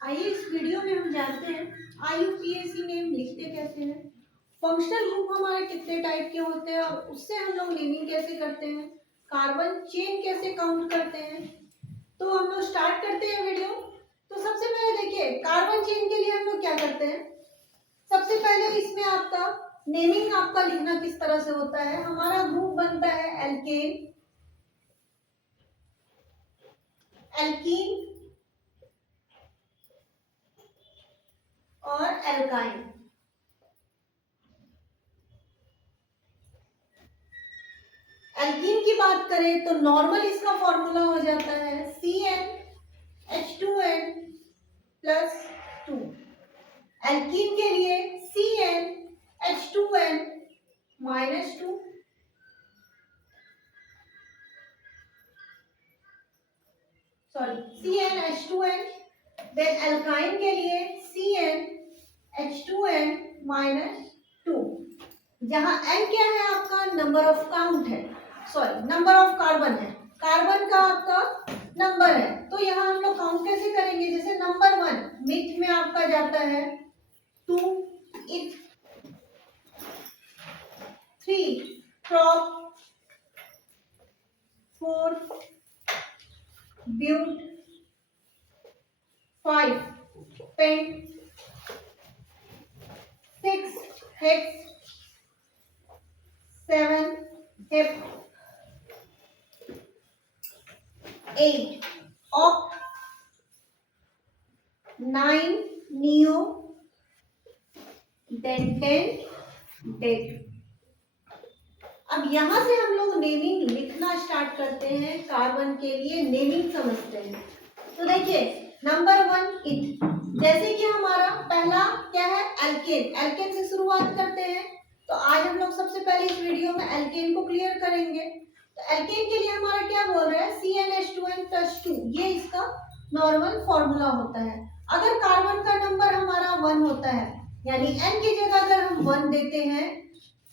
आइए इस वीडियो में हम जानते हैं IUPAC नेम लिखते कैसे हैं, फंक्शनल ग्रुप हमारे कितने टाइप के होते हैं और उससे हम लोग नेमिंग कैसे करते हैं, कार्बन चेन कैसे काउंट करते हैं। तो हम लोग स्टार्ट करते हैं वीडियो। तो सबसे पहले देखिए कार्बन चेन के लिए हम लोग क्या करते हैं। सबसे पहले इसमें आपका नेमिंग आपका लिखना किस तरह से होता है। हमारा ग्रुप बनता है एल्केन, एल्कीन और एल्काइन। एल्कीन की बात करें तो नॉर्मल इसका फॉर्मूला हो जाता है CnH2n प्लस 2। एल्कीन के लिए CnH2n minus 2, CnH2n। Then alkyne के लिए CnH2n माइनस 2, जहां n क्या है आपका नंबर ऑफ काउंट है, नंबर ऑफ कार्बन है, कार्बन का आपका नंबर है। तो यहाँ हम लोग काउंट कैसे करेंगे, जैसे नंबर 1 मिथ में आपका जाता है 2, eth 3, prop 4, but 5, pent 6, hex 7, hep 8, oct 9, neo, then 10, dec. अब यहां से हम लोग नेमिंग लिखना स्टार्ट करते हैं, कार्बन के लिए नेमिंग समझते हैं। तो देखिए नंबर 1 इथ, जैसे कि हमारा पहला क्या है एल्केन, एल्केन से शुरुआत करते हैं। तो आज हम लोग सबसे पहले इस वीडियो में एल्केन को क्लियर करेंगे। तो एल्केन के लिए हमारा क्या बोल रहा है CnH2n प्लस 2, ये इसका नॉर्मल फॉर्मूला होता है। अगर कार्बन का नंबर हमारा 1 होता है, यानी n की जगह अगर हम 1 देते हैं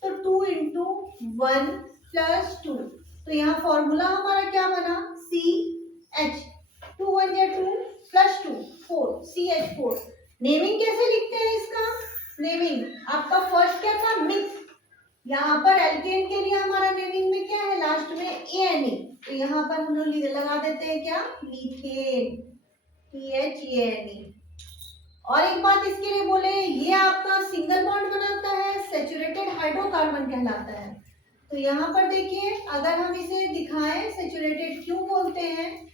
तो 2 इंटू 1 प्लस 2, तो यहाँ फॉर्मूला हमारा क्या बना CH, 2 1 या 2 प्लस 2 4, CH4। नेमिंग कैसे लिखते हैं इसका, नेमिंग आपका फर्स्ट क्या था मिथ, यहाँ पर एल्केन के लिए हमारा नेमिंग में क्या है लास्ट में ANE, तो यहाँ पर हम लोग लगा देते हैं क्या मीथेन, THANE। और एक बात इसके लिए बोले, ये आपका सिंगल बॉन्ड बनाता है, सैचुरेटेड हाइड्रोकार्बन कहलाता है। तो यहाँ पर देखिए अगर हम इसे दिखाएं सैचुरेटेड क्यों बोलते हैं,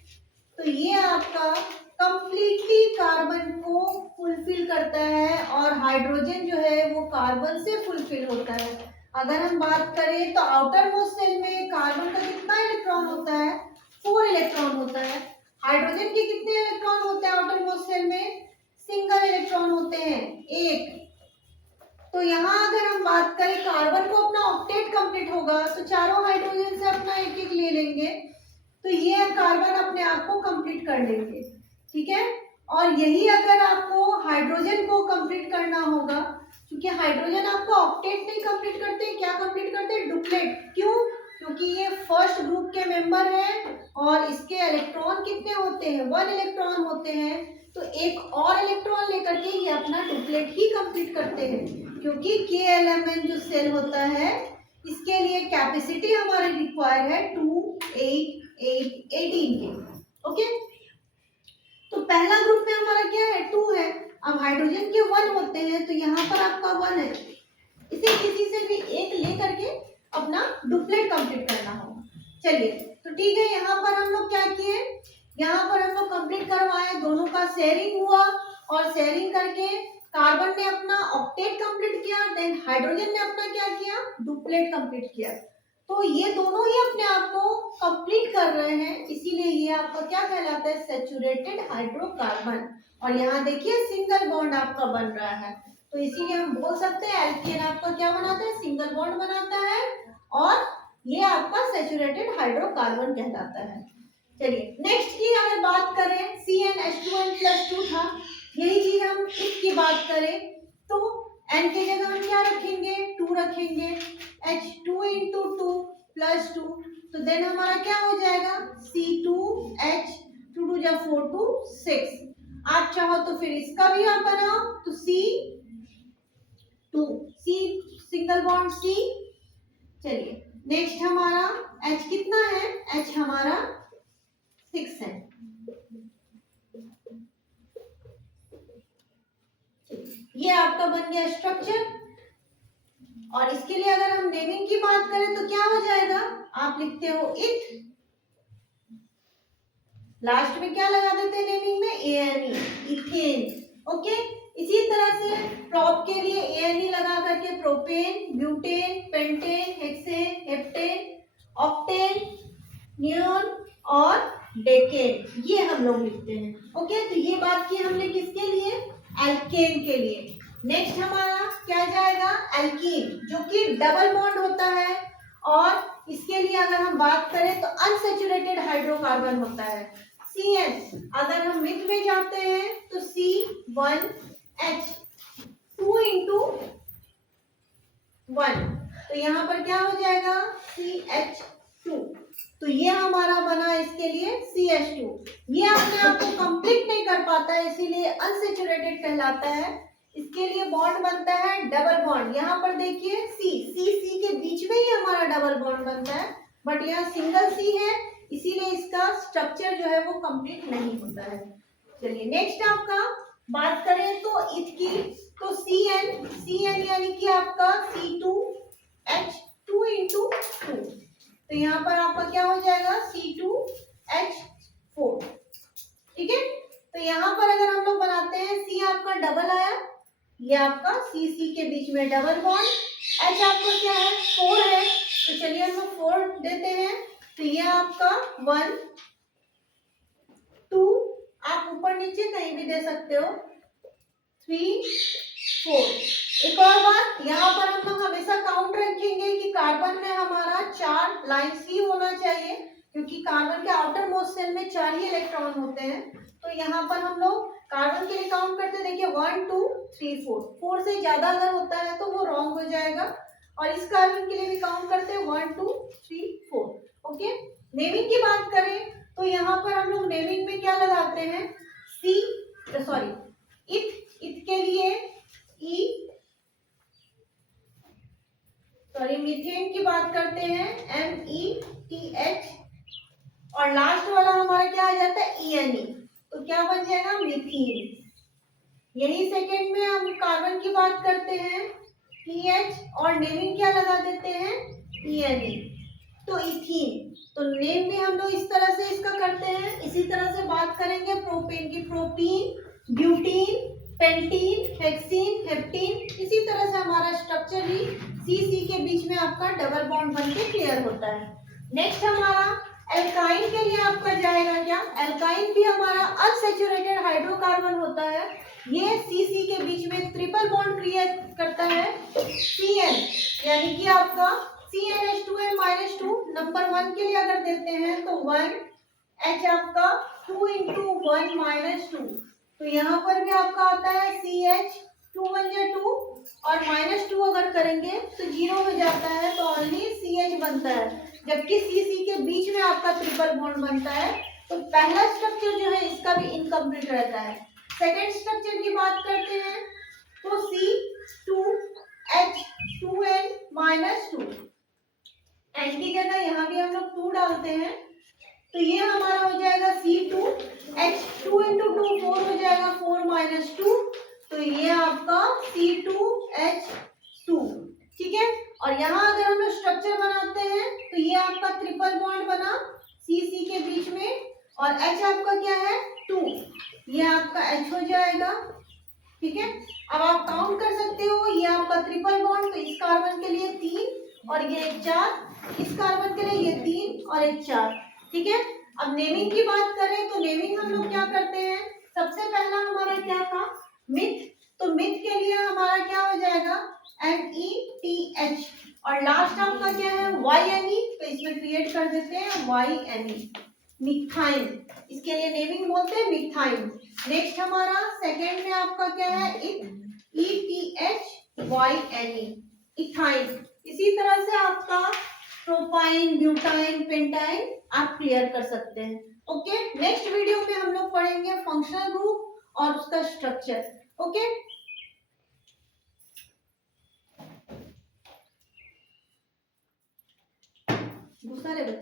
तो ये आपका कंप्लीटली कार्बन को फुलफिल करता है और हाइड्रोजन जो है वो कार्बन से फुलफिल होता है। अगर हम बात करें तो आउटर मोस्ट सेल में कार्बन का कितना इलेक्ट्रॉन होता है, 4 इलेक्ट्रॉन होता है। हाइड्रोजन के कितने इलेक्ट्रॉन होते हैं आउटर मोस्ट सेल में, सिंगल इलेक्ट्रॉन होते हैं, 1। तो यहाँ अगर हम बात करें कार्बन को अपना ऑक्टेट कंप्लीट होगा तो चारों हाइड्रोजन से अपना एक एक ले लेंगे, तो ये कार्बन अपने आप को कंप्लीट कर लेंगे, ठीक है। और यही अगर आपको हाइड्रोजन को कंप्लीट करना होगा, क्योंकि हाइड्रोजन आपको ऑक्टेट नहीं कंप्लीट करते, क्या कंप्लीट करते हैं डुप्लेट। क्यों, क्योंकि ये फर्स्ट ग्रुप के मेंबर है और इसके इलेक्ट्रॉन कितने होते हैं 1 इलेक्ट्रॉन होते हैं, तो एक और इलेक्ट्रॉन लेकर के ये अपना डुप्लेट ही कंप्लीट करते हैं। क्योंकि KLMN जो सेल होता है इसके लिए कैपेसिटी हमारे रिक्वायर है 2 8 8 18 के, ओके। तो पहला ग्रुप में हमारा क्या है 2 है, अब हाइड्रोजन के 1 होते हैं तो यहाँ पर आपका 1 है, इसे किसी से भी एक ले करके अपना डुप्लेट कंप्लीट करना होगा। चलिए तो ठीक है, यहाँ पर हम लोग क्या किए, यहाँ पर हम लोग कंप्लीट करवाए, दोनों का शेयरिंग हुआ और शेयरिंग करके कार्बन ने अपना ऑक्टेट कंप्लीट किया, देन हाइड्रोजन ने अपना क्या किया डुप्लेट कंप्लीट किया। तो ये दोनों ही अपने आप को कंप्लीट कर रहे हैं, इसीलिए ये आपका क्या कहलाता है सैचुरेटेड हाइड्रोकार्बन। और यहाँ देखिए सिंगल बॉन्ड आपका बन रहा है, तो इसीलिए हम बोल सकते हैं एल्केन आपका क्या बनाता है सिंगल बॉन्ड बनाता है और ये आपका सैचुरेटेड हाइड्रोकार्बन कहलाता है। चलिए नेक्स्ट की अगर बात करें CnH2n प्लस 2 था, यही चीज हम इसकी बात करें तो n की जगह हम क्या रखेंगे 2 रखेंगे, H2 इंटू 2 प्लस 2, तो देन हमारा क्या हो जाएगा C2H, 2 2 जा 4 2 6। आप चाहो तो फिर इसका भी आप बनाओ, तो C 2, C single bond C। चलिए नेक्स्ट हमारा H कितना है, H हमारा 6 है। ये आपका बन गया स्ट्रक्चर। और इसके लिए अगर हम नेमिंग की बात करें तो क्या हो जाएगा, आप लिखते हो इथ, लास्ट में क्या लगा देते हैं नेमिंग में, एएनई, इथेन। ओके, इसी तरह से प्रोप के लिए एएनई लगा करके propane, butane, pentane, hexane, heptane, octane, neon और डेकेन, ये हम लोग लिखते हैं। ओके, तो ये बात की हमने किसके लिए, एल्केन के लिए। नेक्स्ट हमारा क्या जाएगा, एल्कीन, जो कि डबल बॉन्ड होता है। और इसके लिए अगर हम बात करें तो अनसैचुरेटेड हाइड्रोकार्बन होता है, CN। अगर हम मिथ में जाते हैं तो C1H 2 into 1, तो यहाँ पर क्या हो जाएगा, CH2। तो ये हमारा बना इसके लिए CH2। ये अपने आप को कंप्लीट नहीं कर पाता है, इसीलिए अनसैचुरेटेड कहलाता है। इसके लिए बॉन्ड बनता है डबल बॉन्ड। यहाँ पर देखिए C के बीच में ही हमारा डबल बॉन्ड बनता है, बट यहाँ सिंगल C है, इसीलिए इसका स्ट्रक्चर जो है वो कंप्लीट नहीं होता है। चलिए नेक्स्ट आपका बात करें तो इथ की, तो CN यानी कि आपका C2H2 into 2, तो यहाँ पर आपका क्या हो जाएगा, C2H4। ठीक है, तो यहाँ पर अगर हम लोग बनाते हैं, C आपका डबल आया, ये आपका C के बीच में डबल बॉन्ड, H आपका क्या है, 4 है, तो चलिए हम लोग 4 देते हैं। तो ये आपका 1 2, आप ऊपर नीचे कहीं भी दे सकते हो, 3 4। एक और बात, यहाँ पर हम लोग हमेशा काउंट रखेंगे कि कार्बन में हमारा 4 लाइंस ही होना चाहिए, क्योंकि कार्बन के आउटर मोस्ट शेल में 4 ही इलेक्ट्रॉन होते हैं। तो यहाँ पर हम लोग कार्बन के लिए काउंट करते हैं, देखिए 1 2 3 4 से ज्यादा अगर होता है तो वो रॉन्ग हो जाएगा। और इस कार्बन के लिए भी काउंट करते हैं 1 2 3 4। ओके, नेमिंग की बात करें तो यहाँ पर हम लोग नेमिंग में क्या लगाते हैं, इथ के लिए मीथेन की बात करते हैं METH, और लास्ट वाला हमारा क्या आ जाता है, ENE, तो क्या बन जाएगा, मीथेन। यही सेकेंड में हम कार्बन की बात करते हैं PH, और नेमिंग क्या लगा देते हैं, ENE, तो इथीन। तो नेम भी हम लोग इस तरह से इसका करते हैं। इसी तरह से बात करेंगे प्रोपेन की, प्रोपीन, ब्यूटीन, पेंटीन, हेक्सीन, हेप्टीन। इसी तरह से हमारा स्ट्रक्चर ही C के बीच में आपका डबल बॉन्ड बनके क्लियर होता है। नेक्स्ट हमारा एल्काइन के लिए आपका जाएगा क्या, एल्काइन भी हमारा अनसैचुरेटेड हाइड्रोकार्बन होता है। ये C के बीच में ट्रिपल बॉन्ड क्रिएट करता है, CN, यानी कि आपका CnH2n-2। नंबर 1 के लिए अगर देते हैं तो 1, H आपका 2 into 1 - 2, तो यहाँ पर भी आपका आता है CH 2 1 जा 2, और -2 अगर करेंगे तो 0 हो जाता है, तो ओनली CH बनता है। जबकि C के बीच में आपका ट्रिपल बॉन्ड बनता है, तो पहला स्ट्रक्चर जो है इसका भी इनकम्प्लीट रहता है। सेकेंड स्ट्रक्चर की बात करते हैं तो C2H2n-2, एन की जगह यहाँ भी हम लोग 2 डालते हैं, तो ये हमारा हो जाएगा C2H2 into 2, 4 हो जाएगा, 4 - 2, तो ये आपका C2H2। ठीक है, और यहाँ अगर हम लोग स्ट्रक्चर बनाते हैं तो ये आपका ट्रिपल बॉन्ड बना C के बीच में, और H आपका क्या है, 2, ये आपका H हो जाएगा। ठीक है, अब आप काउंट कर सकते हो, ये आपका ट्रिपल बॉन्ड, तो इस कार्बन के लिए 3 और ये 4, इस कार्बन के लिए ये 3 और 4। ठीक है, अब नेमिंग की बात करें तो नेमिंग हम लोग क्या करते हैं, सबसे पहला हमारा क्या था, मिथ, तो मिथ के लिए हमारा क्या हो जाएगा, METH, और लास्ट आपका क्या है, YNE, तो इसमें क्रिएट कर देते हैं YNE, मिथाइन। इसके लिए नेमिंग बोलते हैं मिथाइन। नेक्स्ट हमारा सेकेंड में आपका क्या है, ETHYNE, इथाइन। इसी तरह से आपका प्रोपाइन, ब्यूटाइन, पेंटाइन आप क्लियर कर सकते हैं। ओके, नेक्स्ट वीडियो में हम लोग पढ़ेंगे फंक्शनल ग्रुप और उसका स्ट्रक्चर। ओके, दूसरा बच्चा